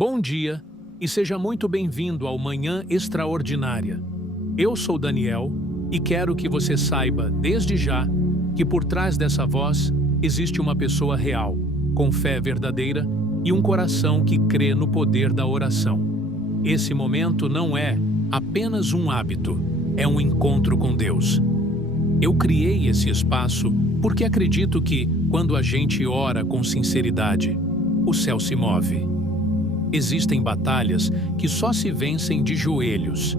Bom dia e seja muito bem-vindo ao Manhã Extraordinária. Eu sou Daniel e quero que você saiba, desde já, que por trás dessa voz existe uma pessoa real, com fé verdadeira e um coração que crê no poder da oração. Esse momento não é apenas um hábito, é um encontro com Deus. Eu criei esse espaço porque acredito que, quando a gente ora com sinceridade, o céu se move. Existem batalhas que só se vencem de joelhos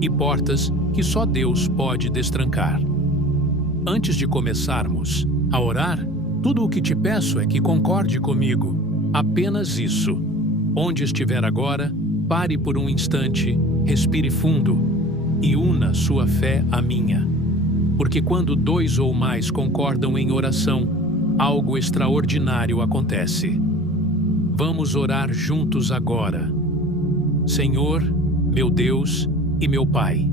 e portas que só Deus pode destrancar. Antes de começarmos a orar, tudo o que te peço é que concorde comigo. Apenas isso. Onde estiver agora, pare por um instante, respire fundo e una sua fé à minha. Porque quando dois ou mais concordam em oração, algo extraordinário acontece. Vamos orar juntos agora. Senhor, meu Deus e meu Pai.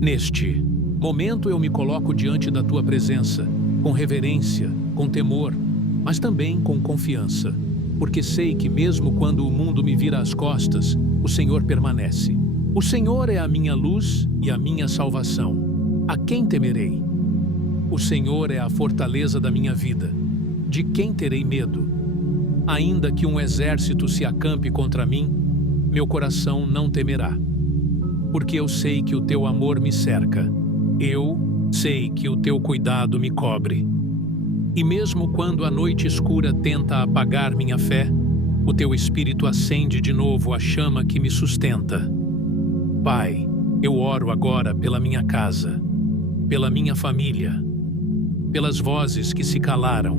Neste momento eu me coloco diante da Tua presença, com reverência, com temor, mas também com confiança, porque sei que mesmo quando o mundo me vira as costas, o Senhor permanece. O Senhor é a minha luz e a minha salvação. A quem temerei? O Senhor é a fortaleza da minha vida. De quem terei medo? Ainda que um exército se acampe contra mim, meu coração não temerá. Porque eu sei que o teu amor me cerca. Eu sei que o teu cuidado me cobre. E mesmo quando a noite escura tenta apagar minha fé, o teu Espírito acende de novo a chama que me sustenta. Pai, eu oro agora pela minha casa, pela minha família, pelas vozes que se calaram,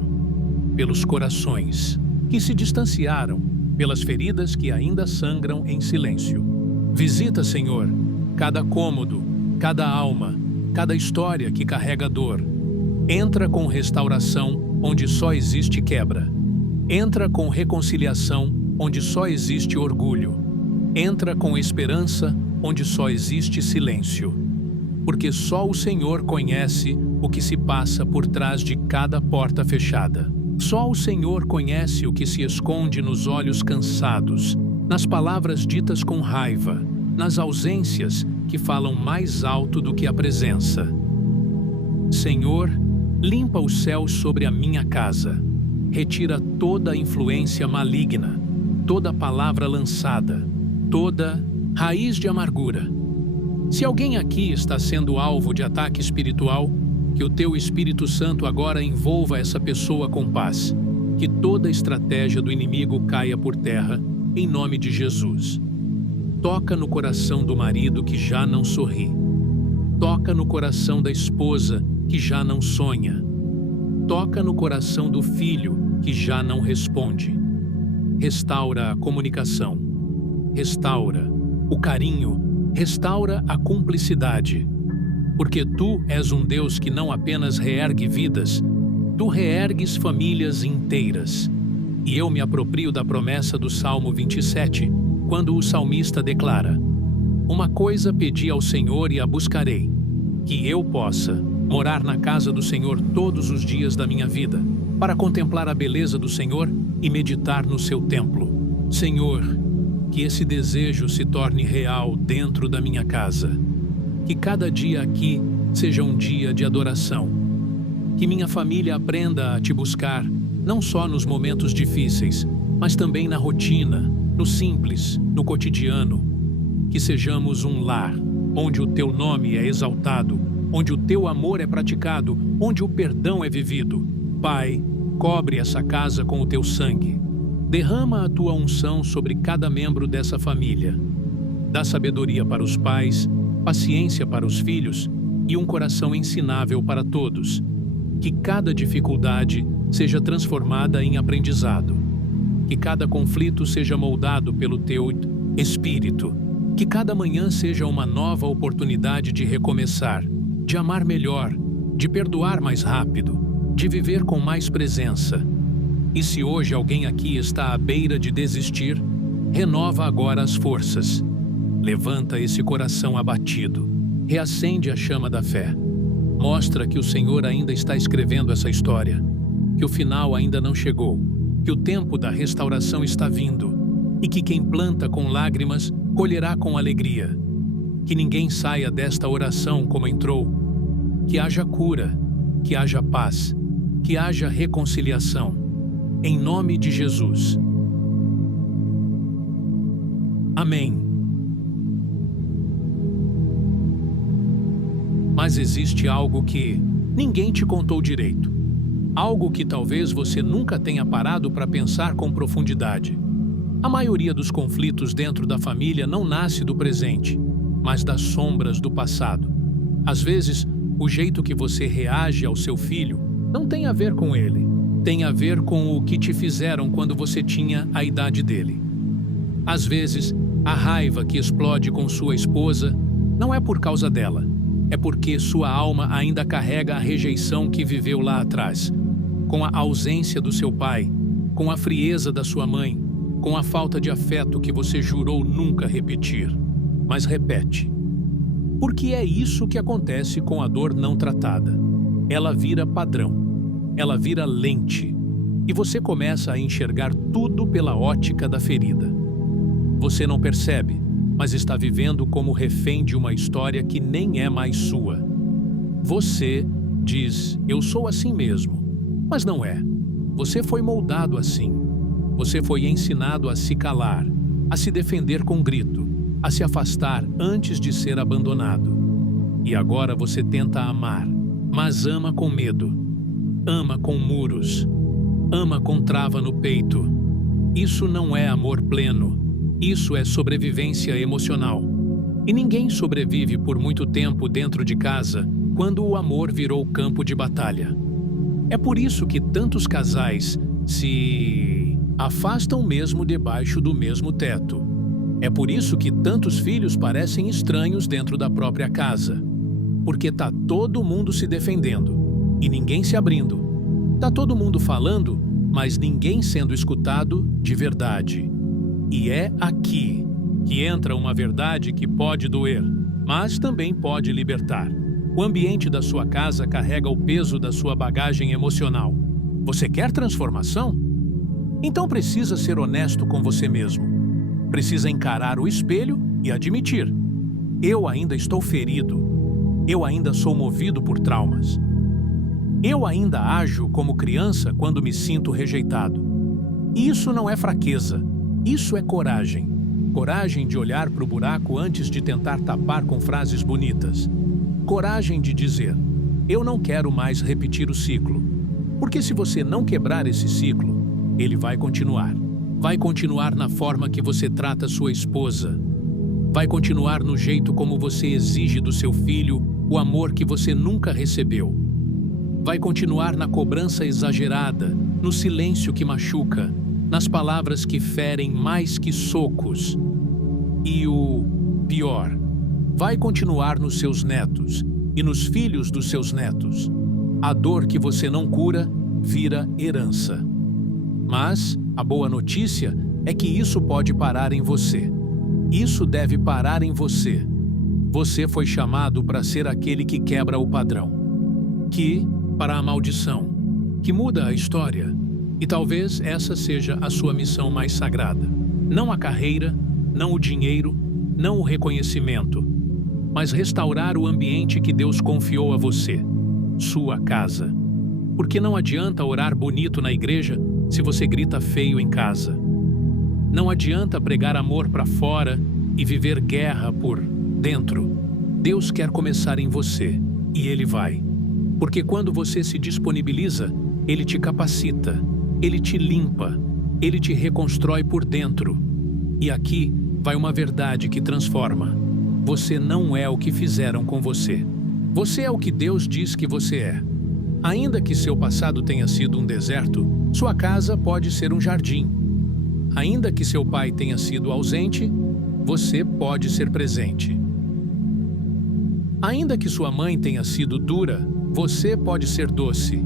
pelos corações que se distanciaram, pelas feridas que ainda sangram em silêncio. Visita, Senhor, cada cômodo, cada alma, cada história que carrega dor. Entra com restauração onde só existe quebra. Entra com reconciliação onde só existe orgulho. Entra com esperança onde só existe silêncio. Porque só o Senhor conhece o que se passa por trás de cada porta fechada. Só o Senhor conhece o que se esconde nos olhos cansados, nas palavras ditas com raiva, nas ausências que falam mais alto do que a presença. Senhor, limpa os céus sobre a minha casa. Retira toda a influência maligna, toda palavra lançada, toda raiz de amargura. Se alguém aqui está sendo alvo de ataque espiritual, que o teu Espírito Santo agora envolva essa pessoa com paz. Que toda estratégia do inimigo caia por terra, em nome de Jesus. Toca no coração do marido que já não sorri. Toca no coração da esposa que já não sonha. Toca no coração do filho que já não responde. Restaura a comunicação. Restaura o carinho. Restaura a cumplicidade. Porque Tu és um Deus que não apenas reergue vidas, Tu reergues famílias inteiras. E eu me aproprio da promessa do Salmo 27, quando o salmista declara: Uma coisa pedi ao Senhor e a buscarei, que eu possa morar na casa do Senhor todos os dias da minha vida, para contemplar a beleza do Senhor e meditar no seu templo. Senhor, que esse desejo se torne real dentro da minha casa. Que cada dia aqui seja um dia de adoração. Que minha família aprenda a Te buscar, não só nos momentos difíceis, mas também na rotina, no simples, no cotidiano. Que sejamos um lar, onde o Teu nome é exaltado, onde o Teu amor é praticado, onde o perdão é vivido. Pai, cobre essa casa com o Teu sangue. Derrama a Tua unção sobre cada membro dessa família. Dá sabedoria para os pais, paciência para os filhos e um coração ensinável para todos. Que cada dificuldade seja transformada em aprendizado. Que cada conflito seja moldado pelo Teu Espírito. Que cada manhã seja uma nova oportunidade de recomeçar, de amar melhor, de perdoar mais rápido, de viver com mais presença. E se hoje alguém aqui está à beira de desistir, renova agora as forças. Levanta esse coração abatido, reacende a chama da fé. Mostra que o Senhor ainda está escrevendo essa história, que o final ainda não chegou, que o tempo da restauração está vindo e que quem planta com lágrimas colherá com alegria. Que ninguém saia desta oração como entrou. Que haja cura, que haja paz, que haja reconciliação. Em nome de Jesus. Amém. Mas existe algo que ninguém te contou direito. Algo que talvez você nunca tenha parado para pensar com profundidade. A maioria dos conflitos dentro da família não nasce do presente, mas das sombras do passado. Às vezes, o jeito que você reage ao seu filho não tem a ver com ele. Tem a ver com o que te fizeram quando você tinha a idade dele. Às vezes, a raiva que explode com sua esposa não é por causa dela. É porque sua alma ainda carrega a rejeição que viveu lá atrás, com a ausência do seu pai, com a frieza da sua mãe, com a falta de afeto que você jurou nunca repetir, mas repete. Porque é isso que acontece com a dor não tratada. Ela vira padrão, ela vira lente, e você começa a enxergar tudo pela ótica da ferida. Você não percebe, mas está vivendo como refém de uma história que nem é mais sua. Você diz, eu sou assim mesmo, mas não é. Você foi moldado assim. Você foi ensinado a se calar, a se defender com grito, a se afastar antes de ser abandonado. E agora você tenta amar, mas ama com medo. Ama com muros. Ama com trava no peito. Isso não é amor pleno. Isso é sobrevivência emocional. E ninguém sobrevive por muito tempo dentro de casa quando o amor virou campo de batalha. É por isso que tantos casais se afastam mesmo debaixo do mesmo teto. É por isso que tantos filhos parecem estranhos dentro da própria casa. Porque tá todo mundo se defendendo e ninguém se abrindo. Tá todo mundo falando, mas ninguém sendo escutado de verdade. E é aqui que entra uma verdade que pode doer, mas também pode libertar. O ambiente da sua casa carrega o peso da sua bagagem emocional. Você quer transformação? Então precisa ser honesto com você mesmo. Precisa encarar o espelho e admitir: eu ainda estou ferido. Eu ainda sou movido por traumas. Eu ainda ajo como criança quando me sinto rejeitado. Isso não é fraqueza. Isso é coragem. Coragem de olhar para o buraco antes de tentar tapar com frases bonitas. Coragem de dizer, eu não quero mais repetir o ciclo. Porque se você não quebrar esse ciclo, ele vai continuar. Vai continuar na forma que você trata sua esposa. Vai continuar no jeito como você exige do seu filho o amor que você nunca recebeu. Vai continuar na cobrança exagerada, no silêncio que machuca, nas palavras que ferem mais que socos. E o pior, vai continuar nos seus netos e nos filhos dos seus netos. A dor que você não cura vira herança. Mas a boa notícia é que isso pode parar em você. Isso deve parar em você. Você foi chamado para ser aquele que quebra o padrão. Que, para a maldição, que muda a história. E talvez essa seja a sua missão mais sagrada. Não a carreira, não o dinheiro, não o reconhecimento, mas restaurar o ambiente que Deus confiou a você, sua casa. Porque não adianta orar bonito na igreja se você grita feio em casa. Não adianta pregar amor para fora e viver guerra por dentro. Deus quer começar em você, e Ele vai. Porque quando você se disponibiliza, Ele te capacita. Ele te limpa, Ele te reconstrói por dentro. E aqui vai uma verdade que transforma. Você não é o que fizeram com você. Você é o que Deus diz que você é. Ainda que seu passado tenha sido um deserto, sua casa pode ser um jardim. Ainda que seu pai tenha sido ausente, você pode ser presente. Ainda que sua mãe tenha sido dura, você pode ser doce.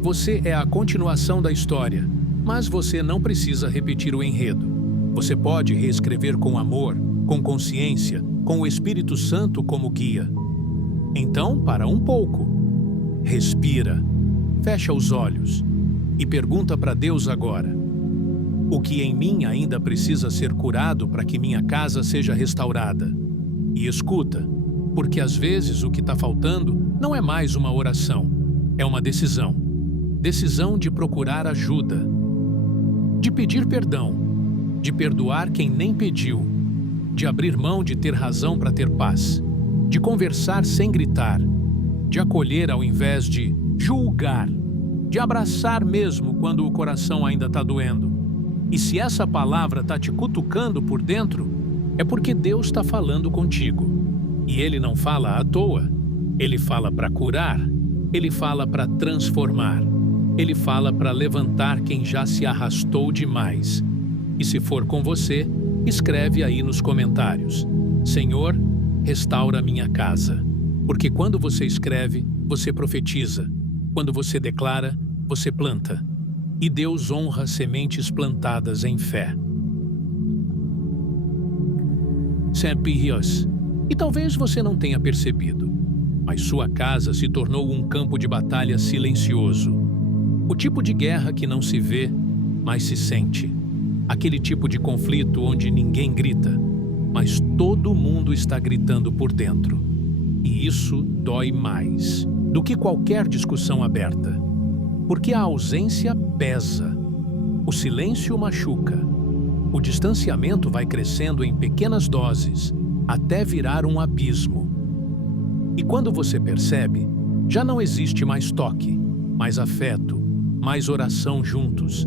Você é a continuação da história, mas você não precisa repetir o enredo. Você pode reescrever com amor, com consciência, com o Espírito Santo como guia. Então, para um pouco. Respira, fecha os olhos e pergunta para Deus agora: O que em mim ainda precisa ser curado para que minha casa seja restaurada? E escuta, porque às vezes o que está faltando não é mais uma oração, é uma decisão. Decisão de procurar ajuda, de pedir perdão, de perdoar quem nem pediu, de abrir mão de ter razão para ter paz, de conversar sem gritar, de acolher ao invés de julgar, de abraçar mesmo quando o coração ainda está doendo. E se essa palavra está te cutucando por dentro, é porque Deus está falando contigo. E Ele não fala à toa. Ele fala para curar, Ele fala para transformar, Ele fala para levantar quem já se arrastou demais. E se for com você, escreve aí nos comentários: Senhor, restaura minha casa. Porque quando você escreve, você profetiza. Quando você declara, você planta. E Deus honra sementes plantadas em fé. Saint-Pierre. E talvez você não tenha percebido, mas sua casa se tornou um campo de batalha silencioso. O tipo de guerra que não se vê, mas se sente. Aquele tipo de conflito onde ninguém grita, mas todo mundo está gritando por dentro. E isso dói mais do que qualquer discussão aberta. Porque a ausência pesa, o silêncio machuca, o distanciamento vai crescendo em pequenas doses, até virar um abismo. E quando você percebe, já não existe mais toque, mais afeto, mais oração juntos,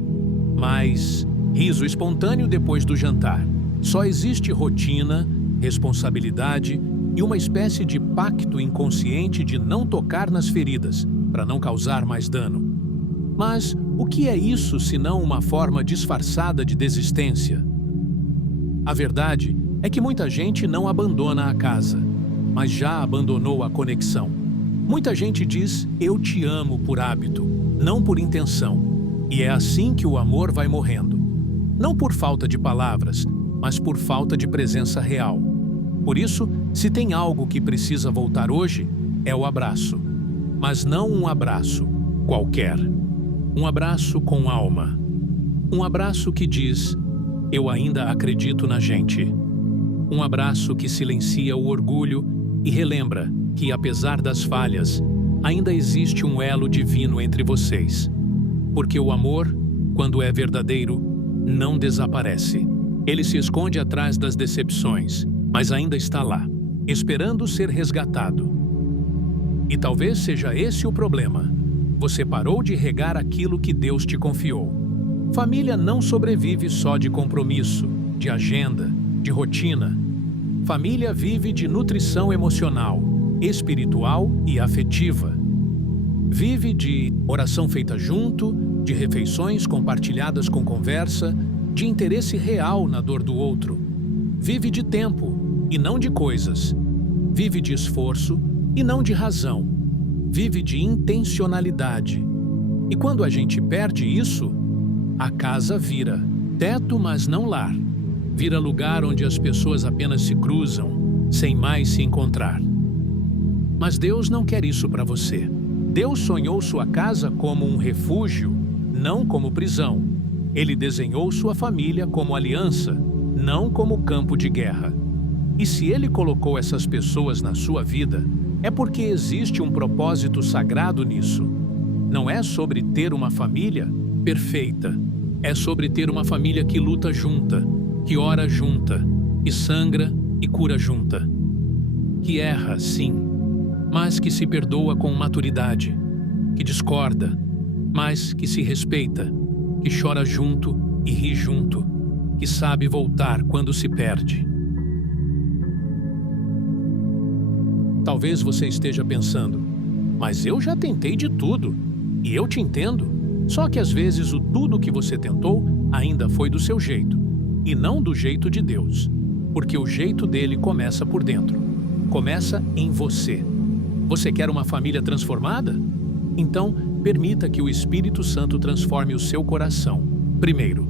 mais riso espontâneo depois do jantar. Só existe rotina, responsabilidade e uma espécie de pacto inconsciente de não tocar nas feridas, para não causar mais dano. Mas o que é isso senão uma forma disfarçada de desistência? A verdade é que muita gente não abandona a casa, mas já abandonou a conexão. Muita gente diz "eu te amo" por hábito, não por intenção. E é assim que o amor vai morrendo. Não por falta de palavras, mas por falta de presença real. Por isso, se tem algo que precisa voltar hoje, é o abraço. Mas não um abraço qualquer. Um abraço com alma. Um abraço que diz: eu ainda acredito na gente. Um abraço que silencia o orgulho e relembra que, apesar das falhas, ainda existe um elo divino entre vocês. Porque o amor, quando é verdadeiro, não desaparece. Ele se esconde atrás das decepções, mas ainda está lá, esperando ser resgatado. E talvez seja esse o problema. Você parou de regar aquilo que Deus te confiou. Família não sobrevive só de compromisso, de agenda, de rotina. Família vive de nutrição emocional, espiritual e afetiva. Vive de oração feita junto, de refeições compartilhadas com conversa, de interesse real na dor do outro. Vive de tempo e não de coisas. Vive de esforço e não de razão. Vive de intencionalidade. E quando a gente perde isso, a casa vira teto, mas não lar. Vira lugar onde as pessoas apenas se cruzam, sem mais se encontrar. Mas Deus não quer isso para você. Deus sonhou sua casa como um refúgio, não como prisão. Ele desenhou sua família como aliança, não como campo de guerra. E se Ele colocou essas pessoas na sua vida, é porque existe um propósito sagrado nisso. Não é sobre ter uma família perfeita. É sobre ter uma família que luta junta, que ora junta, que sangra e cura junta. Que erra, sim, mas que se perdoa com maturidade. Que discorda, mas que se respeita. Que chora junto e ri junto. Que sabe voltar quando se perde. Talvez você esteja pensando, mas eu já tentei de tudo, e eu te entendo. Só que às vezes o tudo que você tentou ainda foi do seu jeito, e não do jeito de Deus. Porque o jeito dele começa por dentro. Começa em você. Você quer uma família transformada? Então, permita que o Espírito Santo transforme o seu coração, primeiro.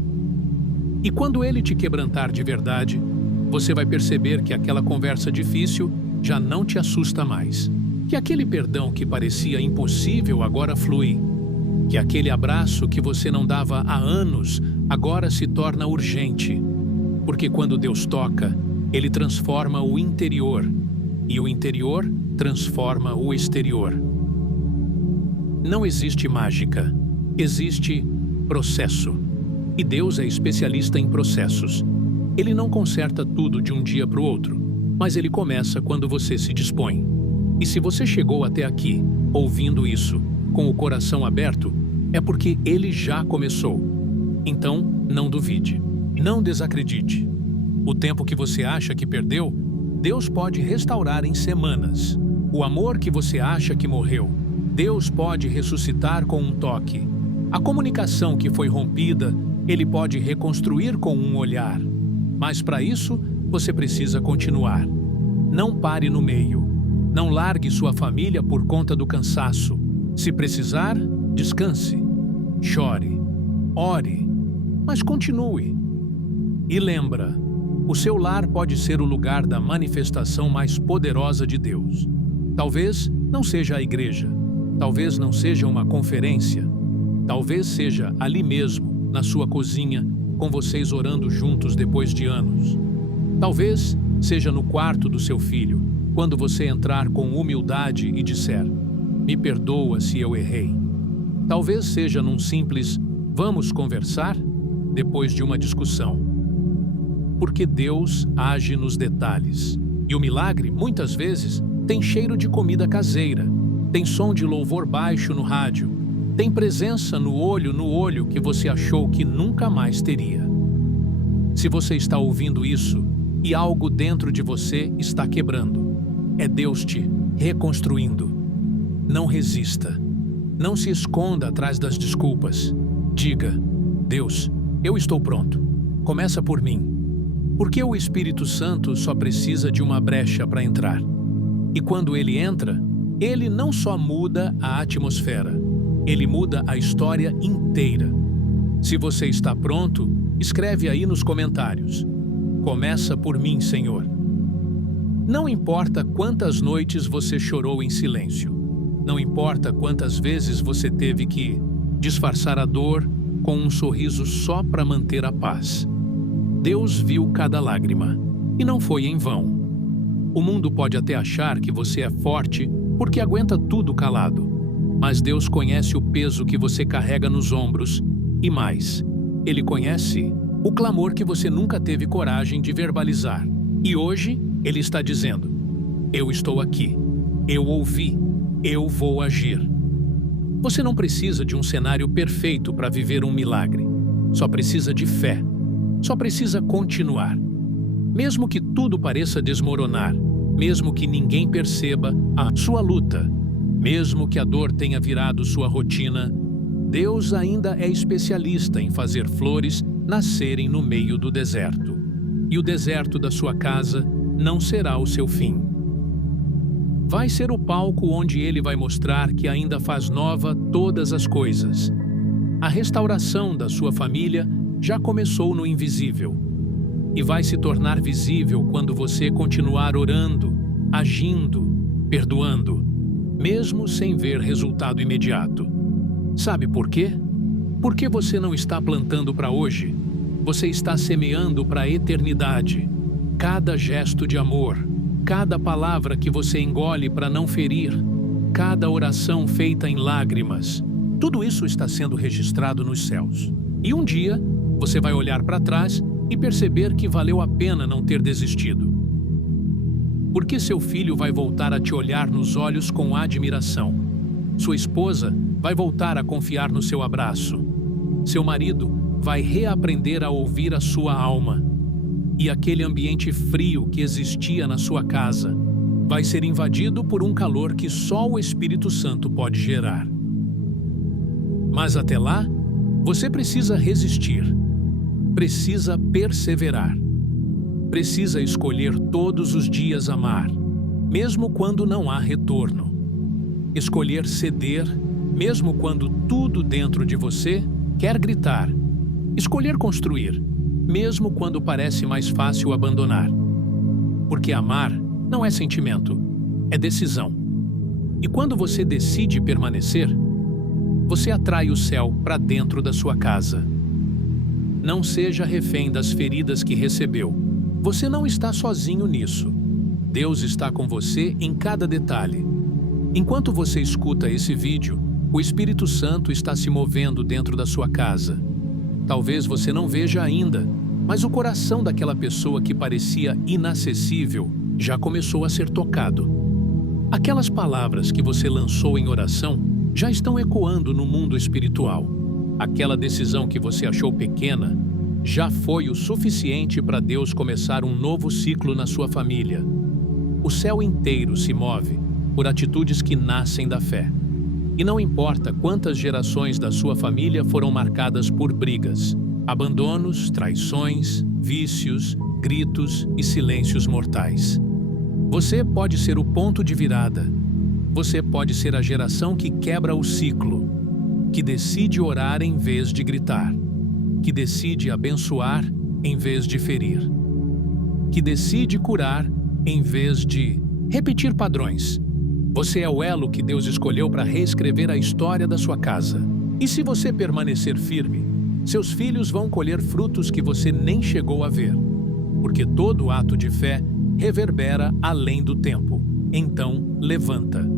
E quando ele te quebrantar de verdade, você vai perceber que aquela conversa difícil já não te assusta mais. Que aquele perdão que parecia impossível agora flui. Que aquele abraço que você não dava há anos agora se torna urgente. Porque quando Deus toca, Ele transforma o interior, e o interior transforma o exterior. Não existe mágica, existe processo. E Deus é especialista em processos. Ele não conserta tudo de um dia para o outro, mas Ele começa quando você se dispõe. E se você chegou até aqui, ouvindo isso, com o coração aberto, é porque Ele já começou. Então, não duvide, não desacredite. O tempo que você acha que perdeu, Deus pode restaurar em semanas. O amor que você acha que morreu, Deus pode ressuscitar com um toque. A comunicação que foi rompida, Ele pode reconstruir com um olhar. Mas para isso, você precisa continuar. Não pare no meio. Não largue sua família por conta do cansaço. Se precisar, descanse. Chore. Ore. Mas continue. E lembra, o seu lar pode ser o lugar da manifestação mais poderosa de Deus. Talvez não seja a igreja. Talvez não seja uma conferência. Talvez seja ali mesmo, na sua cozinha, com vocês orando juntos depois de anos. Talvez seja no quarto do seu filho, quando você entrar com humildade e disser: "Me perdoa se eu errei." Talvez seja num simples "vamos conversar?" depois de uma discussão. Porque Deus age nos detalhes. E o milagre, muitas vezes, tem cheiro de comida caseira, tem som de louvor baixo no rádio, tem presença no olho que você achou que nunca mais teria. Se você está ouvindo isso e algo dentro de você está quebrando, é Deus te reconstruindo. Não resista. Não se esconda atrás das desculpas. Diga: "Deus, eu estou pronto. Começa por mim." Porque o Espírito Santo só precisa de uma brecha para entrar. E quando ele entra, ele não só muda a atmosfera, ele muda a história inteira. Se você está pronto, escreve aí nos comentários: "Começa por mim, Senhor." Não importa quantas noites você chorou em silêncio. Não importa quantas vezes você teve que disfarçar a dor com um sorriso só para manter a paz. Deus viu cada lágrima, e não foi em vão. O mundo pode até achar que você é forte porque aguenta tudo calado, mas Deus conhece o peso que você carrega nos ombros, e mais, Ele conhece o clamor que você nunca teve coragem de verbalizar. E hoje, Ele está dizendo: "Eu estou aqui, eu ouvi, eu vou agir." Você não precisa de um cenário perfeito para viver um milagre. Só precisa de fé. Só precisa continuar. Mesmo que tudo pareça desmoronar, mesmo que ninguém perceba a sua luta, mesmo que a dor tenha virado sua rotina, Deus ainda é especialista em fazer flores nascerem no meio do deserto. E o deserto da sua casa não será o seu fim. Vai ser o palco onde Ele vai mostrar que ainda faz nova todas as coisas. A restauração da sua família já começou no invisível. E vai se tornar visível quando você continuar orando, agindo, perdoando, mesmo sem ver resultado imediato. Sabe por quê? Porque você não está plantando para hoje. Você está semeando para a eternidade. Cada gesto de amor, cada palavra que você engole para não ferir, cada oração feita em lágrimas, tudo isso está sendo registrado nos céus. E um dia, você vai olhar para trás e perceber que valeu a pena não ter desistido. Porque seu filho vai voltar a te olhar nos olhos com admiração. Sua esposa vai voltar a confiar no seu abraço. Seu marido vai reaprender a ouvir a sua alma. E aquele ambiente frio que existia na sua casa vai ser invadido por um calor que só o Espírito Santo pode gerar. Mas até lá, você precisa resistir. Precisa perseverar. Precisa escolher todos os dias amar, mesmo quando não há retorno. Escolher ceder, mesmo quando tudo dentro de você quer gritar. Escolher construir, mesmo quando parece mais fácil abandonar. Porque amar não é sentimento, é decisão. E quando você decide permanecer, você atrai o céu para dentro da sua casa. Não seja refém das feridas que recebeu. Você não está sozinho nisso. Deus está com você em cada detalhe. Enquanto você escuta esse vídeo, o Espírito Santo está se movendo dentro da sua casa. Talvez você não veja ainda, mas o coração daquela pessoa que parecia inacessível já começou a ser tocado. Aquelas palavras que você lançou em oração já estão ecoando no mundo espiritual. Aquela decisão que você achou pequena já foi o suficiente para Deus começar um novo ciclo na sua família. O céu inteiro se move por atitudes que nascem da fé. E não importa quantas gerações da sua família foram marcadas por brigas, abandonos, traições, vícios, gritos e silêncios mortais. Você pode ser o ponto de virada. Você pode ser a geração que quebra o ciclo, que decide orar em vez de gritar, que decide abençoar em vez de ferir, que decide curar em vez de repetir padrões. Você é o elo que Deus escolheu para reescrever a história da sua casa. E se você permanecer firme, seus filhos vão colher frutos que você nem chegou a ver. Porque todo ato de fé reverbera além do tempo. Então, levanta.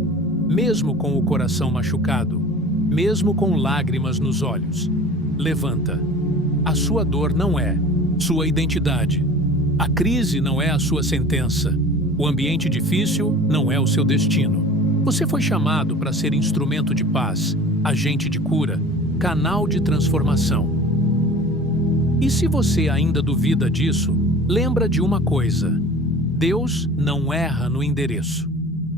Mesmo com o coração machucado, mesmo com lágrimas nos olhos, levanta. A sua dor não é sua identidade. A crise não é a sua sentença. O ambiente difícil não é o seu destino. Você foi chamado para ser instrumento de paz, agente de cura, canal de transformação. E se você ainda duvida disso, lembra de uma coisa: Deus não erra no endereço.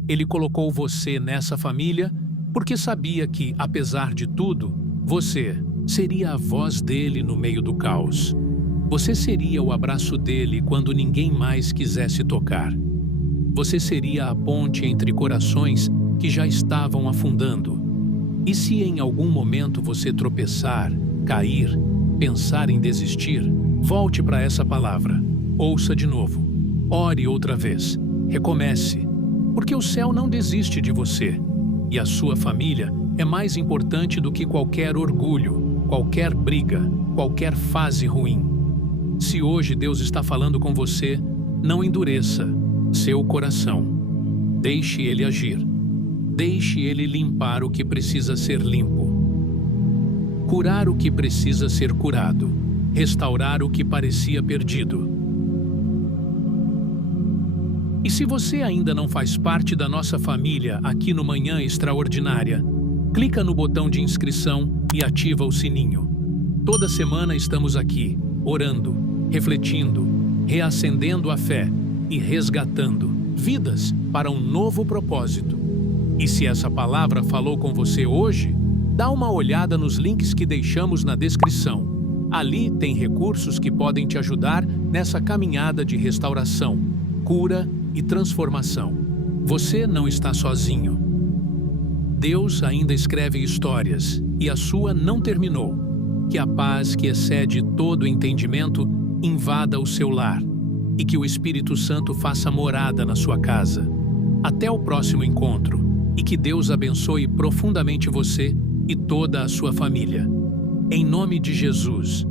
Ele colocou você nessa família porque sabia que, apesar de tudo, você seria a voz dele no meio do caos. Você seria o abraço dele quando ninguém mais quisesse tocar. Você seria a ponte entre corações que já estavam afundando. E se em algum momento você tropeçar, cair, pensar em desistir, volte para essa palavra. Ouça de novo. Ore outra vez. Recomece. Porque o céu não desiste de você. E a sua família é mais importante do que qualquer orgulho, qualquer briga, qualquer fase ruim. Se hoje Deus está falando com você, não endureça seu coração. Deixe ele agir. Deixe ele limpar o que precisa ser limpo. Curar o que precisa ser curado. Restaurar o que parecia perdido. E se você ainda não faz parte da nossa família aqui no Manhã Extraordinária, clica no botão de inscrição e ativa o sininho. Toda semana estamos aqui, orando, refletindo, reacendendo a fé e resgatando vidas para um novo propósito. E se essa palavra falou com você hoje, dá uma olhada nos links que deixamos na descrição. Ali tem recursos que podem te ajudar nessa caminhada de restauração, cura e transformação. Você não está sozinho. Deus ainda escreve histórias e a sua não terminou. Que a paz que excede todo entendimento invada o seu lar e que o Espírito Santo faça morada na sua casa. Até o próximo encontro e que Deus abençoe profundamente você e toda a sua família. Em nome de Jesus.